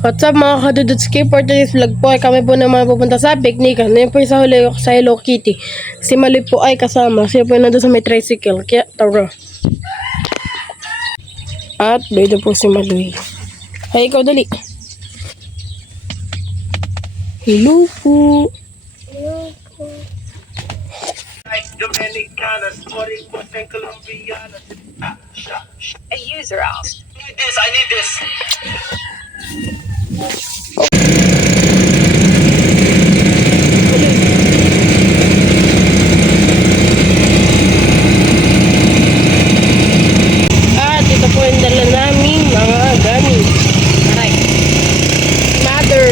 What's up mga kadudutski? For today's vlog po ay kami po naman pupunta sa picnic. Ngayon po sa huli sa Hello Kitty. Si Maloy po ay kasama. Siya po nandun sa may tricycle. Kaya tara. At dito po si Maloy. Ay ikaw dali. Hello po. Hello po. A user asked. I need this. At ito po yung dala namin mga gamit. Aray. Mother.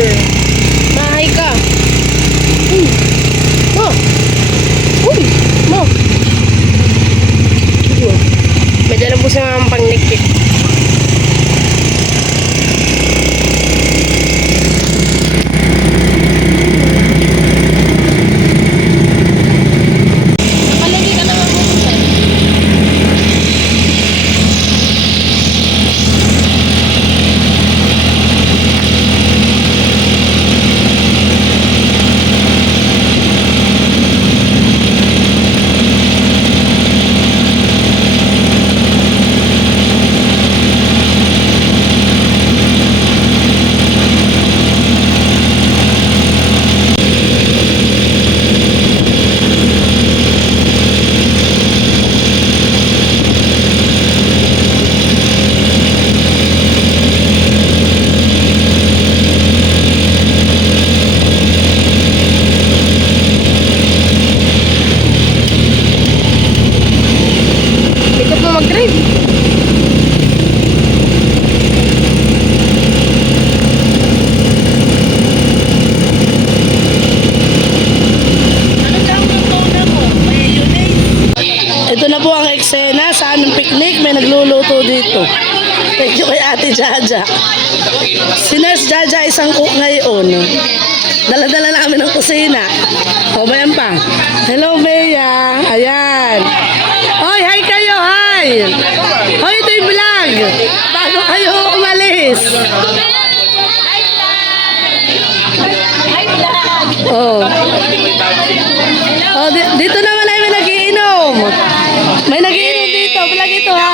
Mahay ka. Mo. Uy. Mo. May dala po sa mga panglikit. Ito na po ang eksena sa aming picnic. May nagluluto dito. Thank you kay Ate Jaja. Si Nurse Jaja isang cook ngayon. Dala-dala namin ng kusina. O, bayan pa. Hello, Bea. Ayan. Hoy, hi kayo, hi. Hoy, ito yung vlog. Bago kayo umalis. Oh. Oh, dito naman ay may nagiinom. May nagiinom dito. Vlog ito, ha.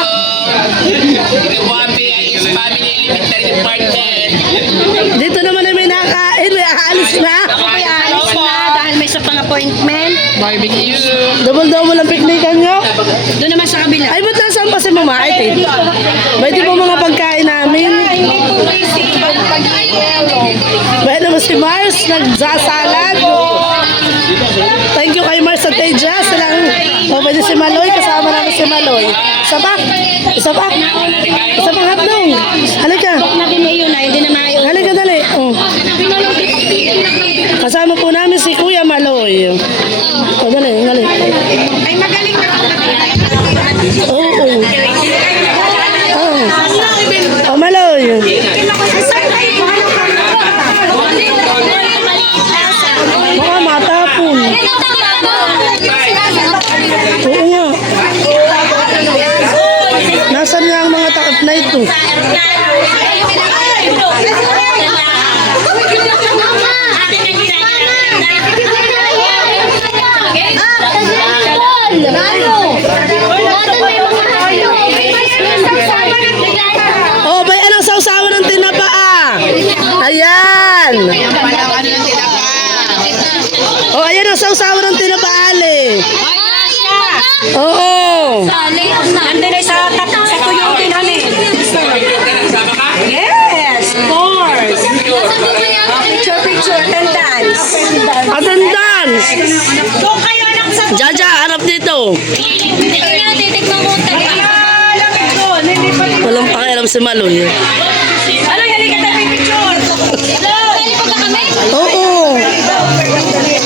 Dito naman ay may nakain. May aalis na. Ako ay aalis na dahil may isa pang appointment. Barbecue. Double-double ang piknikan nyo. Doon naman sa kabila. Ay, ba't nasaan pa si Mama? Ay, may di po mga pagkain namin. Hindi po busy. May naman si Mars, nagsasalad. Thank you kay Mars at kay Jazz. O, pwede si Maloy, kasama namin si Maloy. Isa pa? Isa pa? Isa pang hotdog. Halika. Na binayo na, hindi na maayo. Halika, dali. Oh. Kasama po namin si Kuya Maloy. O, dali, dali. Ay, magaling na ako. Oo. Oh. Oh, Maloy. Baka matapon. Oo nga. Nasaan nga ang mga takot na ito? Oh, bay, anong sausawan ng tinapa ah? Ayan. Oh, ayan ang sausawan ng tinapa, Ale. Oo. Nandun ay sa tuyutin namin. Yes, of course. Picture, attendance. Attendance. Kung kayo anak sa... Jaja, harap dito. Titignan mo tayo. alam si Maloy. Ano, halika tayo may picture. Oo.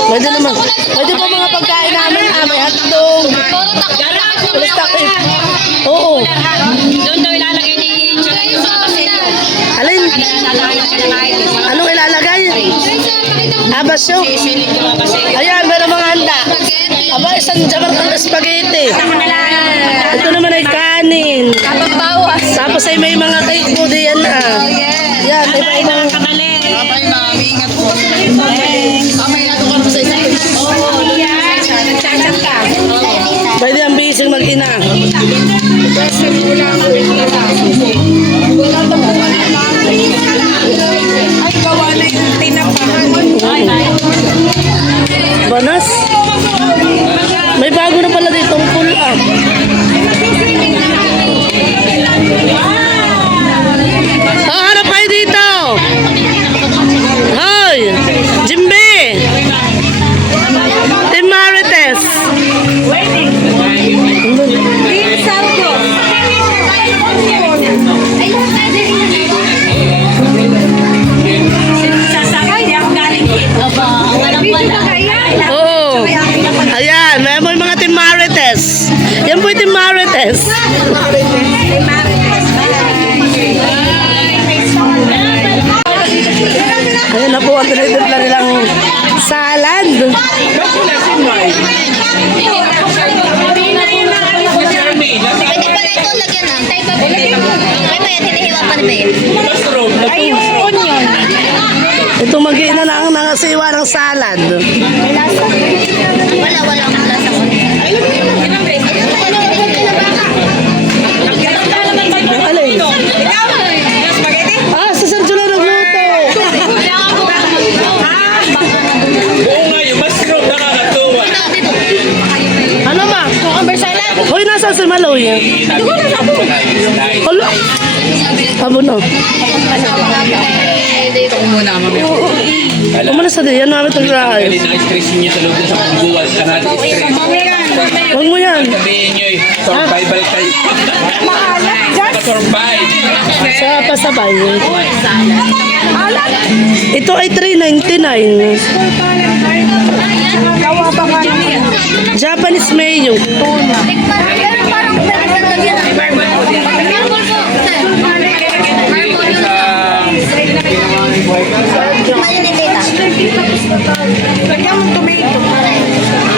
Pwede naman. Pwede pa mga pagkain namin. May hotdog. Plus takip. Oo. Doon daw ilalagay ni Chula yung mga pasilyo. Alin? Anong ilalagay? Abasyo. Sisilip yung mga pasilyo. Ayan, meron mga handa. Aba, isang jabar ng spaghetti. Ito naman ay kanin. Kapag bawas. Tapos ay may mga cake po diyan ah. Yan, iba-ibang. Babay, mami. Ingat po. Mamay na tukar mo sa isa. Oo, nagchat ka. Pwede ang bising mag-ina. Ay, gawa na yung tinapahan. Banas. May bago na pala ditong pool ah. Oh, harap kayo dito. Hoy, Jimbe. Team Marites. Sasakay, di ako galing. Oo. Ayan, may mga Team Marites. Yan po yung Team Marites. Ayan na po ang tinitipla nilang salad. Pwede pala ito lagyan na. May may tinihiwa pa ni Babe. Ay, yung onion. Ito mag-iina na ang nangasiwa ng salad. Wala akong lasa ko. Alin? Ah, sa Sergio na nagluto. Oo nga, yung mushroom nakakatuwa. Ano ba? Cucumber salad. Hoy, nasa si Maloy. Hala. Abo na. Kumana sa diyan namin ito grahay. Galing na stress niyo sa loob ng 10 buwan. Kanati stress. Huwag mo yan. Sabihin niyo eh, survival kayo. Survive. Sa pasabay. Ito ay $3.99. Gawa pa ka naman. Japanese mayo. Pero parang pwede lagyan na. Marble po. Mali ni Tita. Lagyan mo tomato.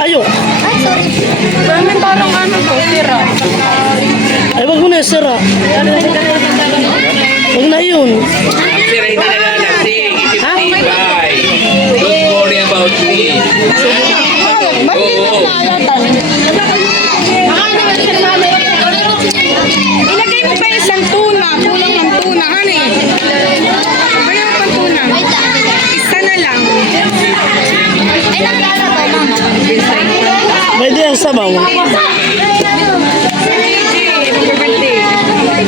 Ayo. Ay, sorry. Mami, parang ano to, sira. Ay, wag mo na sira. Wag na yun. Ang siray na nalalasing. Bye. Don't worry about me. Oo. Ilagay mo pa isang tuna. Kulang ng tuna, honey. Kaya pa tuna. Wait lang. Isa na lang. Ay, nakalala ba, Mama? Pwede ang sabaw.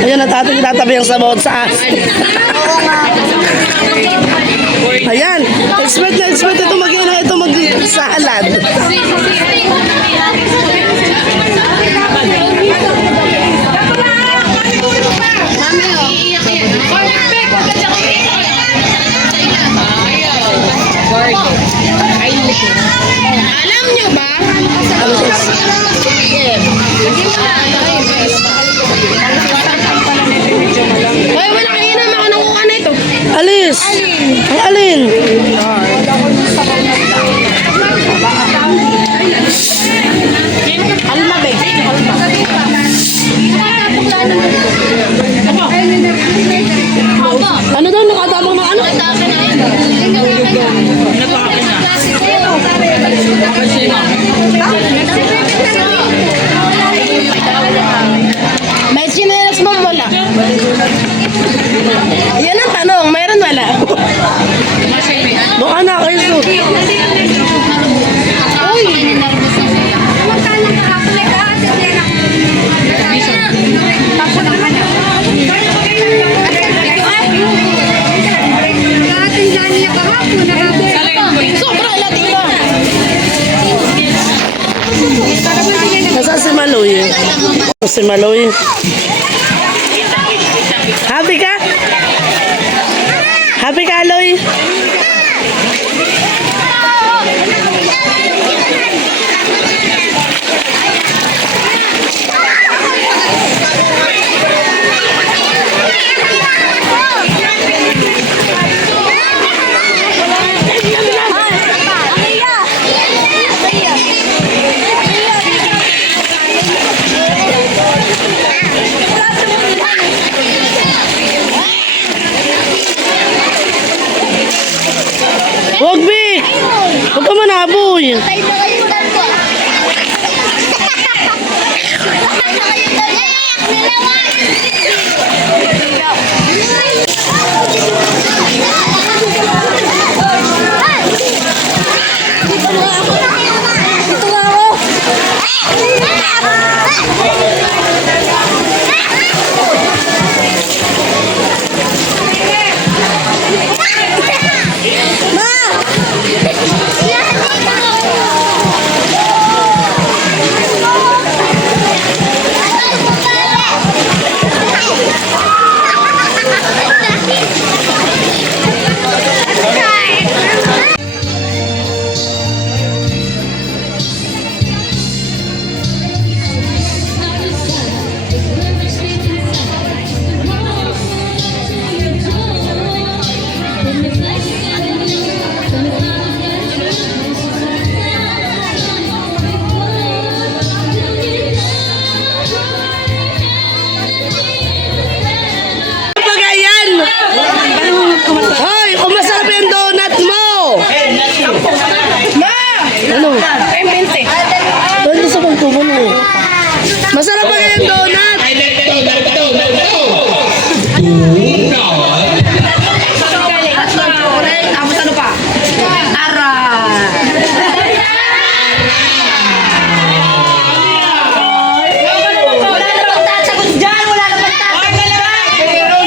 Ayan, at ating tatabi ang sabaw sa as. Ayan, expect ito mag-ina, ito mag-salad. Alam nyo ba? Hoy, wala kayo na makanukuha na ito. Alis! Ang alin? Alma, babe. Ano daw, nakatabang na ano? May sinelas mo wala. Yan ang tanong, mayroon wala. Baka na kayo. Uy! Sobra Latina. Nasa si Maloy. Si Maloy. Bye! Huwag, Bi! Huwag ka manaboy. Tayo na kayo dalawa. Pagayan! Hoy, kung masarap yung donut mo! Ano? Doon sa pagpupuno. Masarap ba yung donut? Ay, dito. Tapos ano pa? Aray! Wala na pang tatsagot dyan! Wala na pang tatsagot!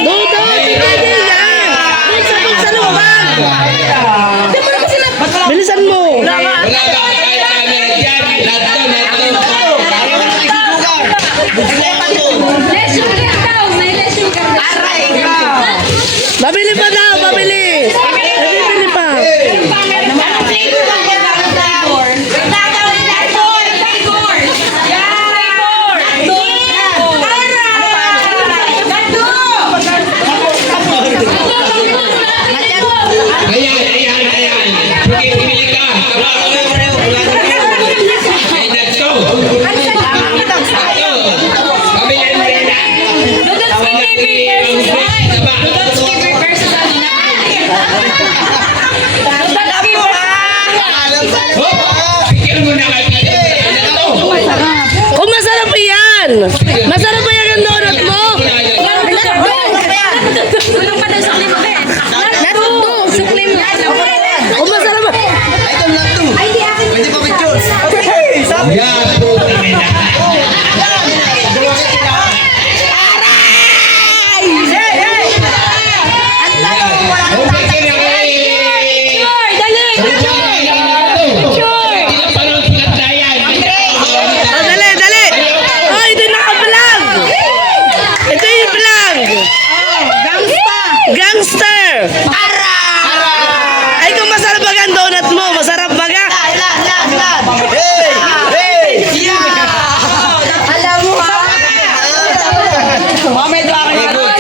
Doon, pwede yan! Doon sa lubag! Di mo naman sila... Bilisan mo! Wala ba kahit camera dyan? Aray ka! Babili pa daw, babili! Babili pa! Ayan. Pili ka. Ay, nagto. Kami yan rin. Pikir mo na kayo. Kung masarap yan! Masarap ba yan ang donut mo? Kung masarap ba? Yan, puta na. Oh, dali! Oh, ito yung naka-vlog! Ito yung vlog! Gangster! Ay, kung masarap ba ang donut mo? Masarap ba ka? Alam mo ha? Mamay ito ako yung good.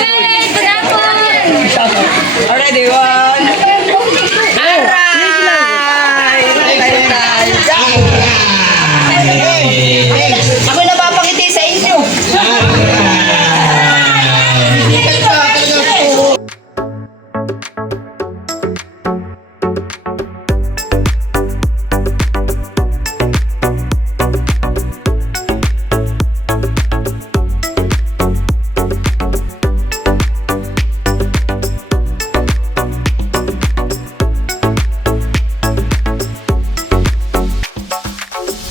Already, one. Ako napapangiti sa inyo.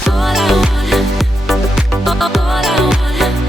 All I want